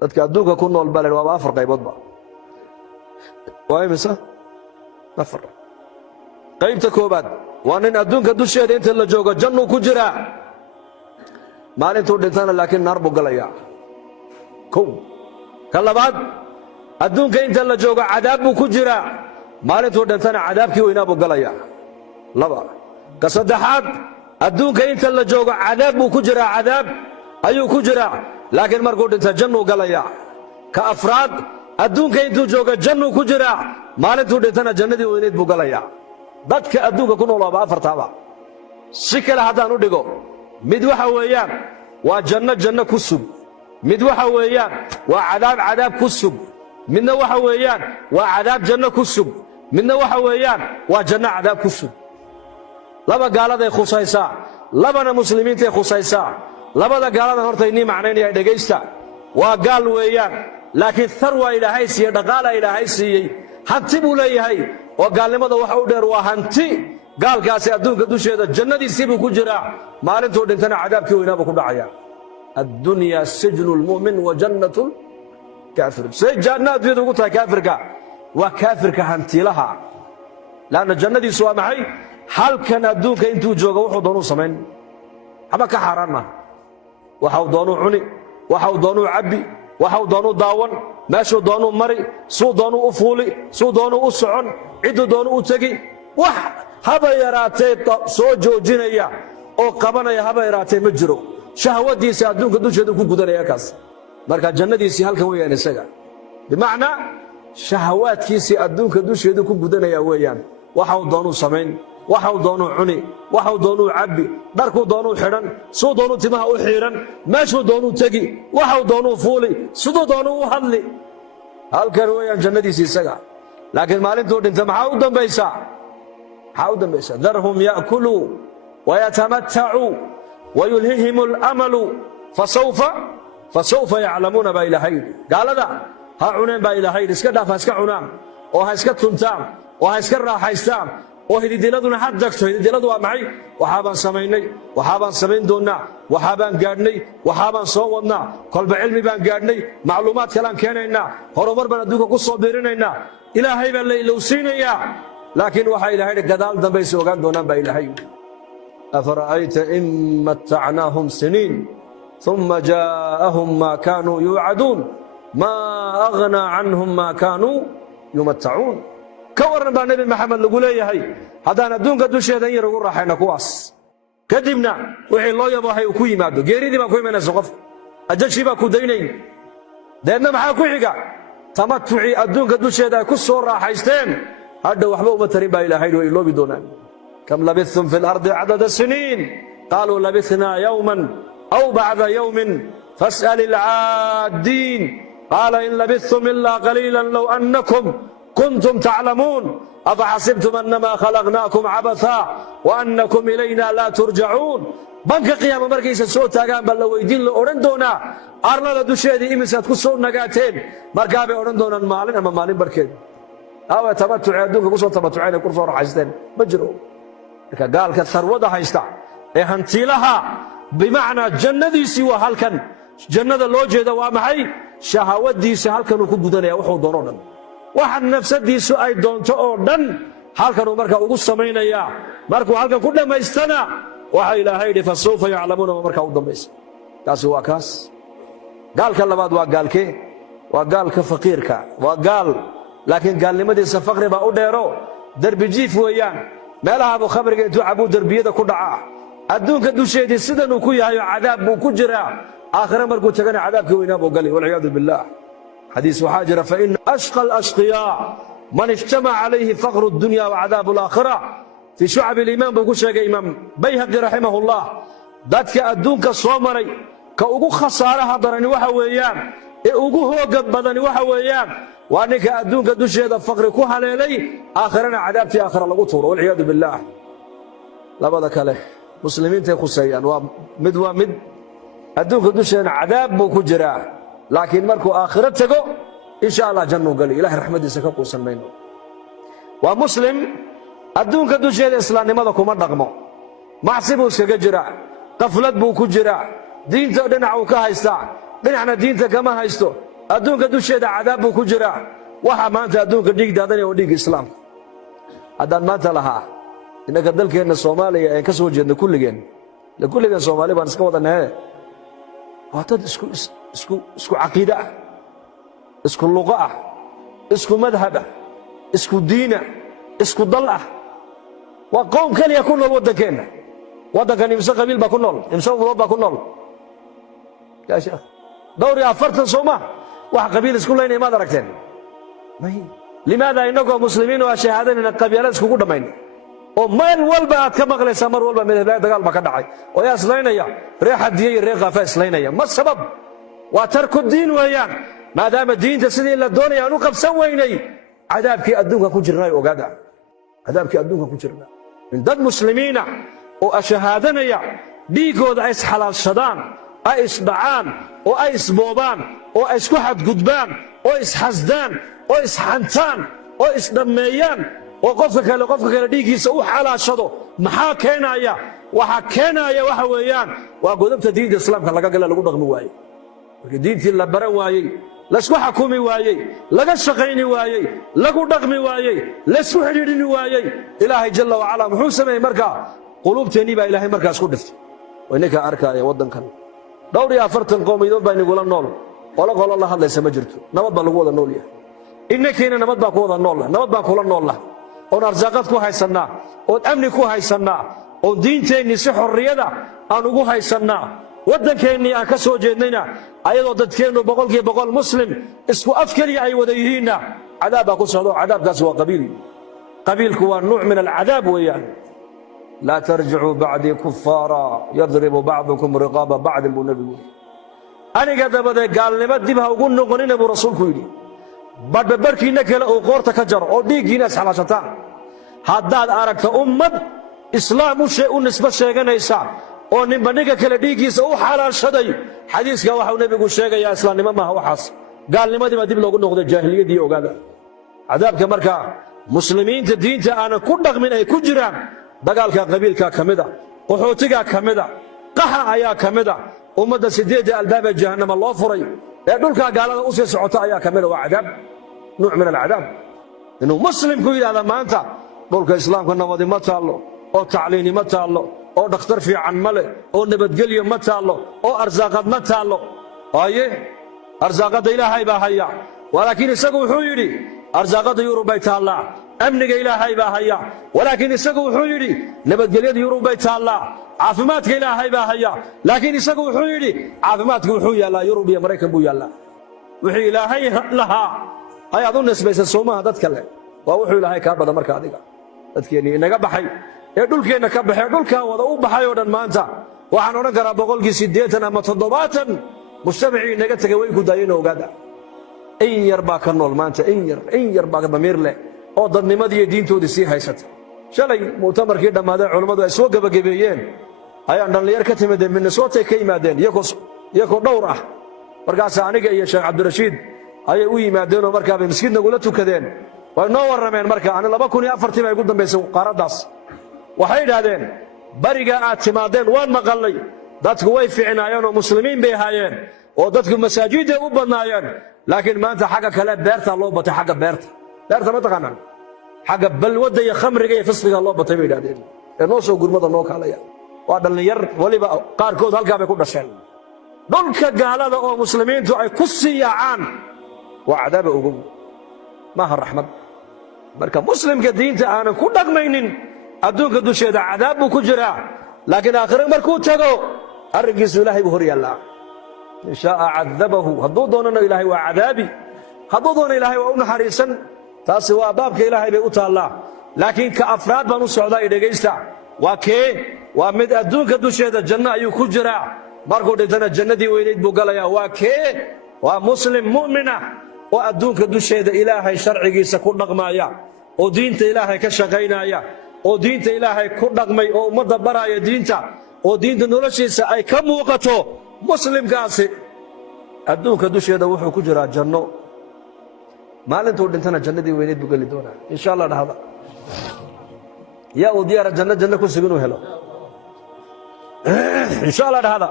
dadka adduunka ku nool baa la yidhi waaba afar qayboodba waa imisa afar qaybta koobaad waa nin adduunka dusheeda inta la joogo jannuu ku jiraa maalintuu dhintana laakiin naar buu galayaa kow ka labaad adduunka inta la joogo cadaab buu ku jiraa maalintuu dhintana cadaabkii weynaa buu galayaa laba ka saddexaad adduunka inta la joogo cadaab buu ku jiraa cadaab ayuu ku jiraa laakiin markuu dhinta jannuu galayaa ka afraad adduunka intuu joogo jannuu ku jiraa maalintuu dhintana jannadii weyneed buu galayaa dadka adduunka ku nool waaba afartaaba si kale haddaan u dhigo mid waxa weeyaan waa janno janno ku sug mid waxa weeyaan waa cadaab cadaab ku sug midna waxa weeyaan waa cadaab janno ku sug midna waxa weeyaan waa janno cadaab ku sug laba gaaladay khusaysaa labana muslimiintay khusaysaa labada gaaladan horta inii macnaynaya dhegaysta waa gaal weeyaan laakiin thar waa ilaahay siiyey dhaqaala ilaahay siiyey hanti buu leeyahay oo gaalnimada waxa u dheer waa hanti gaalkaasi adduunka dusheeda jannadiisii buu ku jiraa maalintuu dhintana cadaabkii weynaa buu ku dhacayaa addunyaa sijnu lmu'min wa jannatu lkaafir say janno adduunyada ugu tahay kaafirka waa kaafirka hantiilaha laanna jannadiisu waa maxay halkan adduunka intuu joogo wuxuu doonuu samayn waxba ka xaaraan maaha waxau doonuu cuni waxau doonuu cabbi waxau doonuu daawan meeshuu doonuu mari suu doonuu u fuuli suu doonuu u socon cidduu doonuu u tegi wax haba yaraatee soo joojinaya oo qabanaya haba yaraatee ma jiro shahwadiisa adduunka dusheedu ku gudanaya kaas marka jannadiisii halkan weeyaan isaga bimacnaa shahawaadkiisii adduunka dusheedu ku gudanaya weeyaan waxau doonuu samayn waxau doonuu cuni waxau doonuu cabbi dharkuu doonuu xidhan suu doonuu timaha u xiidhan meeshuu doonuu tegi waxau doonuu fuuli siduu doonuu u hadli halkan weeyaan jannadiisii isaga laakiin maalintuu dhinta maxaa u dambaysaa darhum ya'kuluu wayatamattacuu wayulhihim alamalu fasawfa yaclamuuna baa ilaahay yidhi gaalada ha cuneen baa ilaahay yidhi iska dhaaf ha iska cunaan oo ha iska tuntaan oo ha iska raaxaystaan oo hididiladuna ha dagto hididiladu waa maxay waxaabaan samaynay waxaabaan samayn doonnaa waxaabaan gaadhnay waxaabaan soo wadnaa kolba cilmi baan gaadhnay macluumaad kalaan keenaynaa horumar baan adduunka ku soo biirinaynaa ilaahay baa la ilowsiinayaa laakiin waxaa ilahay yidhi gadaal dambayse ogaan doonaan baa ilaahay yidhi afara'ayta in mattacnaahum siniin uma jaa'ahum maa kaanuu yuucaduun maa aghnaa canhum maa kaanuu yumattacuun ka warran baa nebi maxamed lagu leeyahay haddaan adduunka dusheeda in yar ugu raaxayna kuwaas kadibna wixii loo yaboohay uu ku yimaado geeridii baa ku imanaysa qofka ajashii baa ku daynayn deedna maxaa ku xiga tamatucii adduunka dusheeda ay ku soo raaxaysteen hadha waxba uma tarin baa ilaahay way iloobi doonaan kam labithtum fi lardi cadada siniin qaaluu labithnaa yowman aw bacda yowmin fas'al ilcaaddiin qaala in labithtum ilaa qaliilan low annakum kuntum taclamuun afaxasibtum annamaa khalaqnaakum cabathaa wa annakum ilayna laa turjacuun banka qiyaama markaysa soo taagaan baa la weydiin la odhan doonaa arlada dusheedii imisaad ku soo nagaateen markaa bay odhan doonaan maalin ama maalin barhkeed aaway tamatucee adduunka ku soo tamatuceen ay ku soo raaxaysteen ma jiro marka gaalka sarwada haysta ee hantiilaha bimacnaa jannadiisii waa halkan jannada loo jeeda waa maxay shahawadiisa halkanuu ku gudanaya wuxuu doono dhan waxa nafsadiisu ay doonto oo dhan halkanuu markaa ugu samaynayaa markuu halkan ku dhammaystana waxa ilaahay yidhi fasawfa yaclamuuna ma markaa u dambaysa kaasi waa kaas gaalka labaad waa gaalkee waa gaalka faqiirka waa gaal laakiin gaalnimadiisa faqri baa u dheero derbi jiif weeyaan meelahaabuu khamriga intuu cabuu derbiyada ku dhacaa adduunka dusheedii sidanuu ku yahay oo cadaab buu ku jiraa aakhire markuu tagana cadaabkii weynaa buu gali walciyaadu billaah xadiis waxaa jira faina ashqa alashqiyaa man ijtamaca calayhi faqru dunya wacadaabu alaakhira fii shucab aliimaan buu ku sheegay imaam bayhaqi raximahullah dadka adduunka soo maray ka ugu khasaaraha darani waxa weeyaan ee ugu hooga badani waxa weeyaan waa ninka adduunka dusheeda faqri ku haleelay aakhirana cadaabtii aakhira lagu tuuro walciyaadu billaah labada kale muslimiintay khuseeyaan waa mid adduunka dusheena cadaab buu ku jiraa laakiin markuu aakhiro tego insha allah jannuu gali ilahay raxmadiisa ka quusan mayno waa muslim adduunka dusheeda islaamnimada kuma dhaqmo macsi buu iskaga jiraa qaflad buu ku jiraa diinta dhinac uu ka haystaa dhinacna diinta kama haysto adduunka dusheeda cadaab buu ku jiraa waxa maanta adduunka dhiig daadanaya oo dhiig islaamka haddaan maanta lahaa innaka dalkeenna Soomaaliya ee ka soo jeedna kulligeen Soomaali baan iska wadanahay waa dad isku caqiida ah isku luqa ah isku madhab ah isku diina isku dal ah waa qoom kaliya ku nool waddankeena waddankan imsa qabiil baa ku nool imsa ummad baa ku nool yaa sheekh dawri 40 Soomaa wax qabiil isku leeyahay ma aragteen limaada inagoo muslimiin oo shahaadana qabiilada isku dhameyn oo meel walba aad ka maqlaysaa mar walba midabada dagaal ba ka dhacay oo yaa islaynaya reexadiye iyo reeq qafa islaynaya ma sabab waa tarku diin weeyaan maadaama diinta sidii la doonay aanu qabsan weynay cadaabkii adduunka ku jirnaa ogaada cadaabkii adduunka ku jirnaa in dad muslimiina oo shahaadanaya dhiigooda ay isxalaalshadaan ay isdhacaan oo ay isboobaan oo ay isku xadgudbaan oo isxasdaan oo isxantaan oo isdhameeyaan oo qofka kale dhiigiisa u xalaashado maxaa keenaya waxa weeyaan waa godobta diinta islaamka laga gala lagu dhaqmi waayey markii diintii la baran waayey la isku xukumi waayey laga shaqayni waayey lagu dhaqmi waayey la isku xidhiidhini waayey ilaahay jalla wa ala muxuu sameeyey markaa quluubteennii baa ilaahay markaas ku dhiftay waynaka arkaya waddankan dhowr iyo 40 qowmiyadood baa inagula nool qolo la hadlaysa ma jirto nabad baa lagu wada nool yahay innakeena nabad baa ku wada nool nabad baa kula nool oo arsaaqad ku haysanaa oo amni ku haysanaa oo diinteenni si xorriyada aan ugu haysanaa waddankeennii aan ka soo jeednayna ayadoo dadkeennu 100% muslim isku afkaliya ay wada yihiinna cadaab baa ku socdo cadaabkaas waa qabiilku waa nuuc min alcadaab weeyaan laa tarjicuu bacdii kufaara yadribu bacdukum riqaaba bacdin buu nebigu yidhi aniga dabadee gaalnimo dib ha ugu noqonina buu rasuulku yidhi badhbarkiinna kale uu qoorta ka jaro oo dhiiggiina isxalaashataan haddaad aragto ummad islaam u nisbo sheeganaysa oo ninba ninka kale dhiiggiisa u xalaashaday xadiiska waxau nebigu sheegayaa islaamnimo maaha waxaas gaalnimadii baa dib loogu noqday jaahiliyadii ogaada cadaabka markaa muslimiinta diinta aanan ku dhaqmin ay ku jiraan dagaalka qabiilka ka mida qaxootiga ka mida qaxa ayaa ka mida ummadda 8 albaab jahannama loo furay ee dhulka gaalada u sii socota ayaa ka mida waa cadaab nuuc min alcadaab inuu muslimku yiraahdo maanta dhulka islaamka nabadi ma taalo oo tacliini ma taalo oo dhakhtar fiican ma leh oo nabadgelyo ma taalo oo arsaaqad ma taalo aye arsaaqada ilaahay baa haya walaakiin isagu wuxuu yidhi arsaaqada yurub bay taallaa amniga ilaahay baa haya walaakiin isagu wuxuu yidhi nabadgelyada yurub bay taallaa caafimaadka ilaahay baa haya laakiin isagu wuxuu yidhi caafimaadku wuxuu yaallaa yurub iyo maraykan buu yaallaa wixii ilaahay lahaa ayaad u nisbaysan soomaha dad kale waa wuxuu ilaahay kaa bada marka adiga dadkeennii inaga baxay ee dhulkeenna ka baxay dhulkan wada u baxay oo dhan maanta waxaan odhan karaa 80 ama 70 mujtamacii inaga tegay way ku daayeen ogaada in yar baa ka nool maanta in yar baa damiir leh oo dadnimadii iyo diintoodii sii haysata shalay mu'tamarkii dhammaaday culimmadu ay soo gabagabeeyeen ayaan dhallinyar ka timid Minnesota ka yimaadeen iyagoo dhowr ah markaas aniga iyo Sheekh Cabdirashiid ayay u yimaadeen oo markaa bay masjid nagula tukadeen way noo warrameen markaa aan 2004 bay ugu dambeysay qaaradaas waxay yidhaahdeen bariga aad timaadeen waan maqalnay dadku way fiicnaayeen oo muslimiin bay ahaayeen oo dadku masaajiday u badnaayeen laakiin maanta xagga kale beerta loo batay xagga beerta ma taqaanaan xagga balwada iyo khamriga iyo fisqiga loo batay bay yidhaahdeen ee noo soo gurmada noo kaalaya waa dhallinyar waliba qaarkood halkaa bay ku dhasheen dhulka gaalada oo muslimiintu ay ku siyaacaan waa cadaaba ugu maaha raxmad marka muslimka diinta aanan ku dhaqmaynin adduunka dusheeda cadaab buu ku jiraa laakiin aakhire markuu tago arrinkiisu ilaahay buu hor yaallaa in shaaa cadabahu hadduu doonana ilaahay waa cadaabi hadduu doono ilaahay waa u naxariisan taasi waa baabka ilaahay bay u taallaa laakiin ka afraad baan u socdaa i dhegaysta waa kee waa mid adduunka dusheeda janno ayuu ku jiraa markuu dhintana jannadii weynayd buu galayaa waa kee waa muslim mu'mina oo adduunka dusheeda ilaahay sharcigiisa ku dhaqmaya oo diinta ilaahay ka shaqaynaya oo diinta ilaahay ku dhaqmay oo ummadda baraya diinta oo diinta noloshiisa ay ka muuqato muslimkaasi adduunka dusheeda wuxuu ku jiraa janno maalintuu dhintana jannadii weynayd buu geli doonaa insha allah dhahda yaa uu diyaara janno ku sugan inuu helo insha allah dhahda